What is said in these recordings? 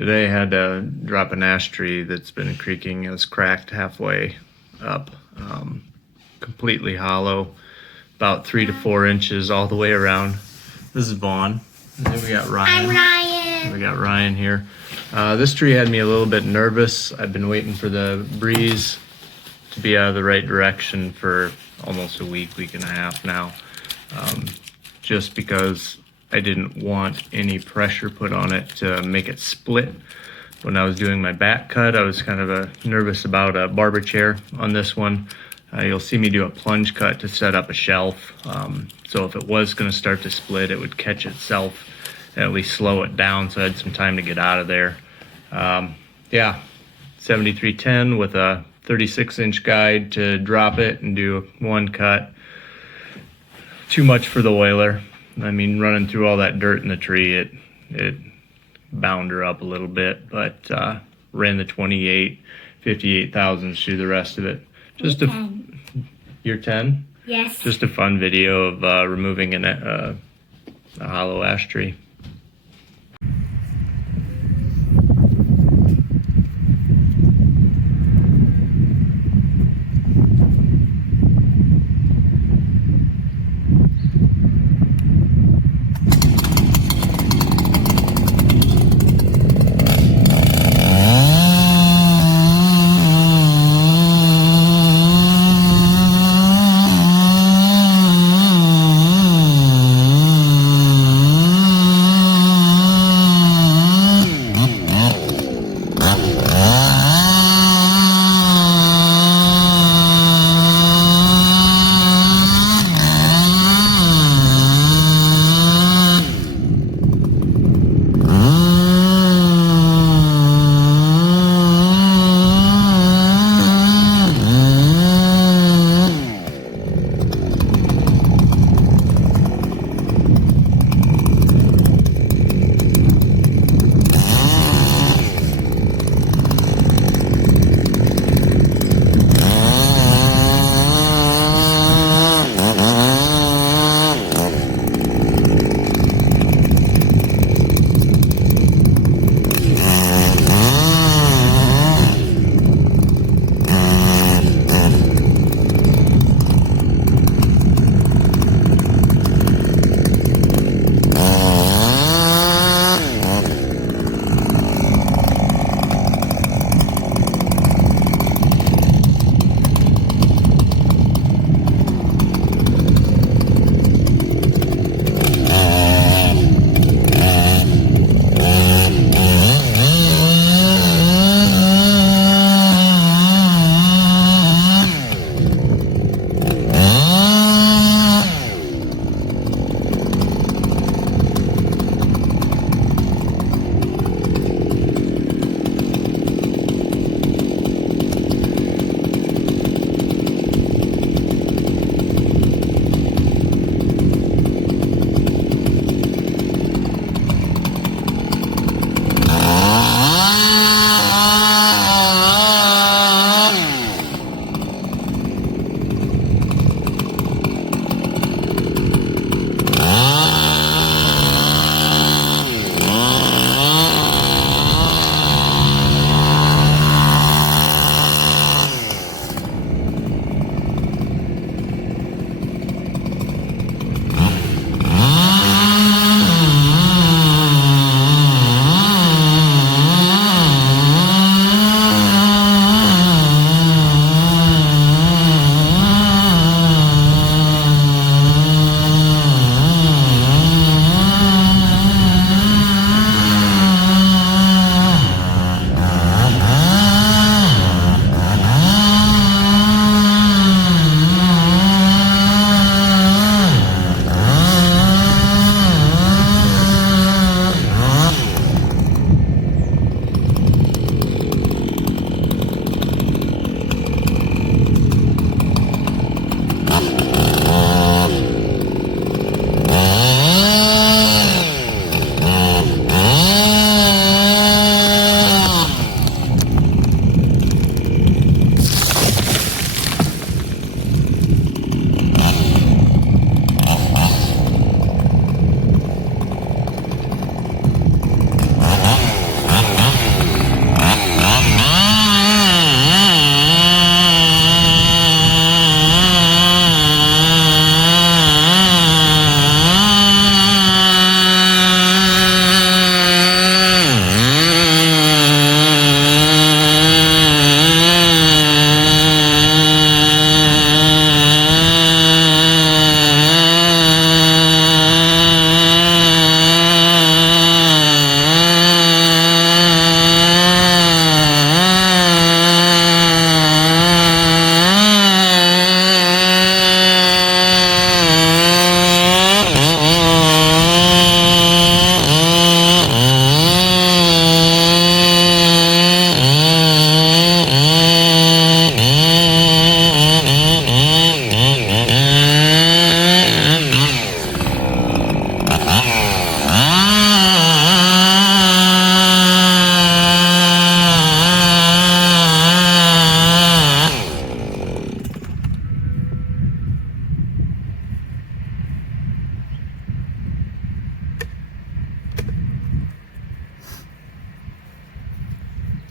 Today I had to drop an ash tree that's been creaking. It was cracked halfway up, completely hollow, about 3 to 4 inches all the way around. This is Vaughn. And then we got Ryan. I'm Ryan. We got Ryan here. This tree had me a little bit nervous. I've been waiting for the breeze to be out of the right direction for almost a week and a half now, just because I didn't want any pressure put on it to make it split. When I was doing my back cut, I was kind of nervous about a barber chair on this one. You'll see me do a plunge cut to set up a shelf. So if it was going to start to split, it would catch itself and at least slow it down, so I had some time to get out of there. Yeah, 7310 with a 36-inch guide to drop it and do one cut. Too much for the oiler. I mean, running through all that dirt in the tree, it bound her up a little bit, but ran the 28, 58 thousandths through the rest of it. Just You're 10? Yes. Just a fun video of removing a hollow ash tree.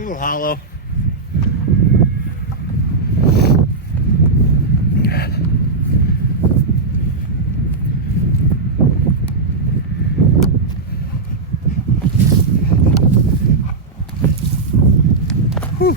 A little hollow. Whew.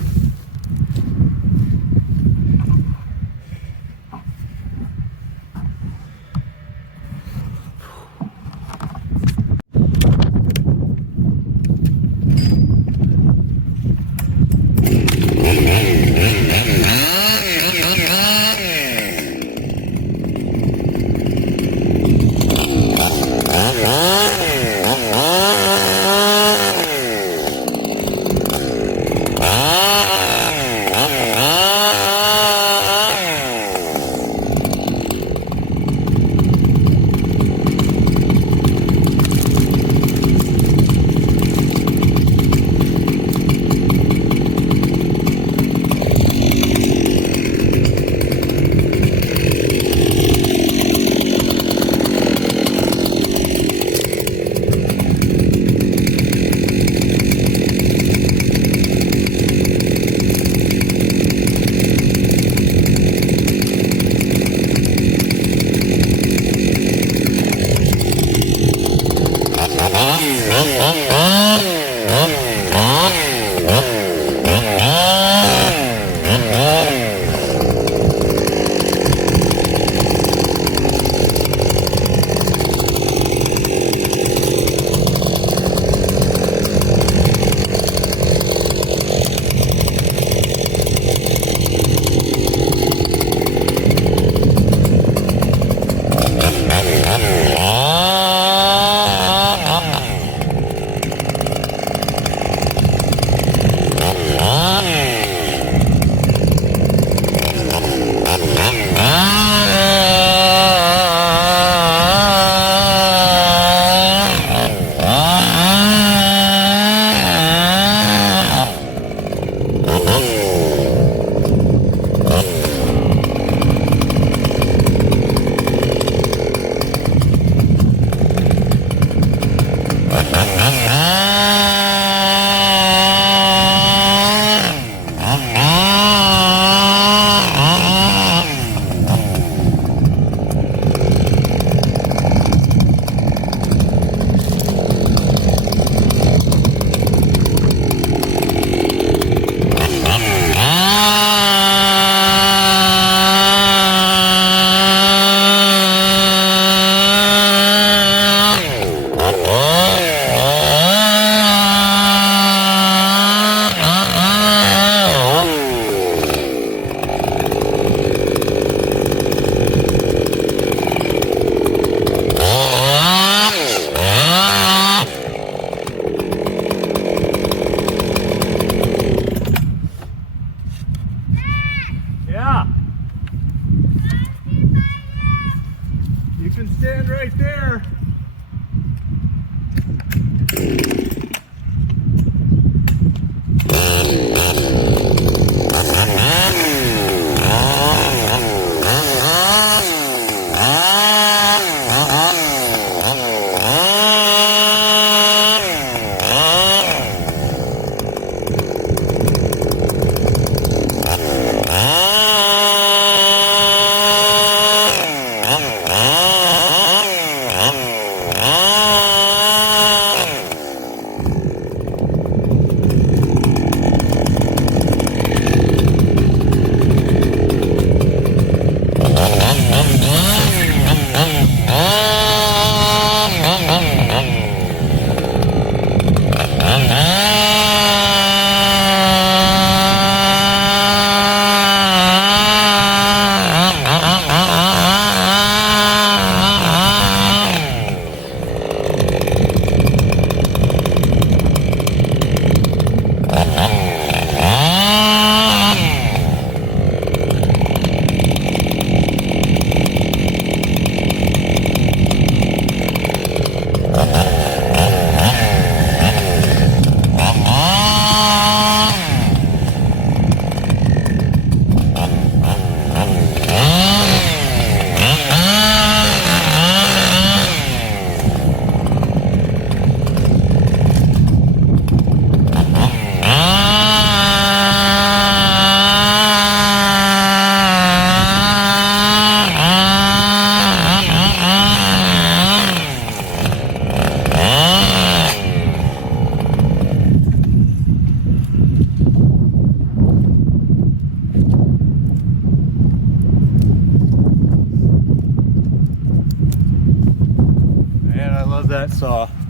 that saw.